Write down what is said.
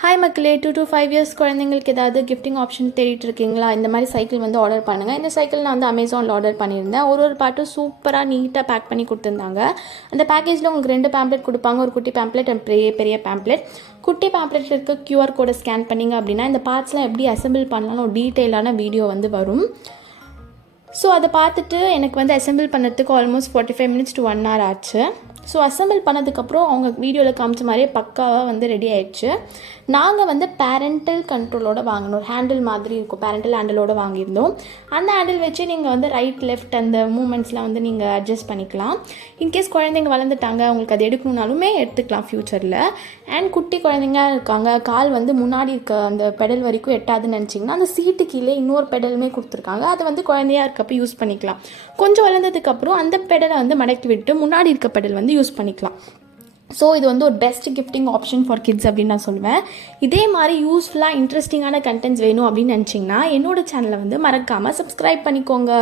Hi மக்களே 2 to 5 years குழந்தைங்களுக்கு ஏதாவது கிஃப்டிங் ஆப்ஷன் தேடிட்டு இருக்கீங்களா? இந்த மாதிரி சைக்கிள் வந்து ஆர்டர் பண்ணுங்கள். இந்த சைக்கிள் நான் வந்து அமேசானில் ஆர்டர் பண்ணியிருந்தேன். ஒரு பாட்டும் சூப்பராக நீட்டாக பேக் பண்ணி கொடுத்துருந்தாங்க. அந்த பேக்கேஜில் உங்களுக்கு 2 பேம்ப்ளெட் கொடுப்பாங்க. ஒரு குட்டி பேம்ப்ளெட் அண்ட் பெரிய பேம்ப்ளெட். குட்டி பேம்ப்ளெட்டில் இருக்க QR கோடை ஸ்கேன் பண்ணிங்க அப்படின்னா இந்த பார்ட்ஸ்லாம் எப்படி அசெம்பிள் பண்ணலாம்னு ஒரு டீட்டெயிலான வீடியோ வந்து வரும். ஸோ அதை பார்த்துட்டு எனக்கு வந்து அசெம்பிள் பண்ணுறதுக்கு ஆல்மோஸ்ட் 45 minutes to 1 hour ஆச்சு. ஸோ அசெம்பிள் பண்ணதுக்கப்புறம் அவங்க வீடியோவில் காமிச்ச மாதிரியே பக்காவாக வந்து ரெடி ஆகிடுச்சு. நாங்கள் வந்து பேரண்டல் கண்ட்ரோலோடு வாங்கினோம். ஒரு ஹேண்டில் மாதிரி இருக்கும், பேரண்டல் ஹேண்டிலோடு வாங்கியிருந்தோம். அந்த ஹேண்டில் வச்சு நீங்கள் வந்து ரைட் லெஃப்ட் அந்த மூமெண்ட்ஸ்லாம் வந்து நீங்கள் அட்ஜஸ்ட் பண்ணிக்கலாம். இன்கேஸ் குழந்தைங்க வளர்ந்துட்டாங்க உங்களுக்கு அது எடுக்கணுன்னாலுமே எடுத்துக்கலாம் ஃப்யூச்சரில். அண்ட் குட்டி குழந்தைங்க இருக்காங்க, கால் வந்து முன்னாடி இருக்க அந்த பெடல் வரைக்கும் எட்டாதுன்னு நினச்சிங்கன்னா அந்த சீட்டு கீழே இன்னொரு பெடலுமே கொடுத்துருக்காங்க. அதை வந்து குழந்தையாக இருக்கப்போ யூஸ் பண்ணிக்கலாம். கொஞ்சம் வளர்ந்ததுக்கப்புறம் அந்த பெடலை வந்து மடக்கி விட்டு முன்னாடி இருக்க பெடல் வந்து யூஸ் பண்ணிக்கலாம். ஸோ இது வந்து ஒரு best gifting option for kids அப்படின்னு நான் சொல்லுவேன். இதே மாதிரி யூஸ்ஃபுல்லாக இன்ட்ரெஸ்டிங்கான கண்டென்ட்ஸ் வேணும் அப்படின்னு நினச்சிங்கன்னா என்னோட சேனலை வந்து மறக்காமல் சப்ஸ்கிரைப் பண்ணிக்கோங்க.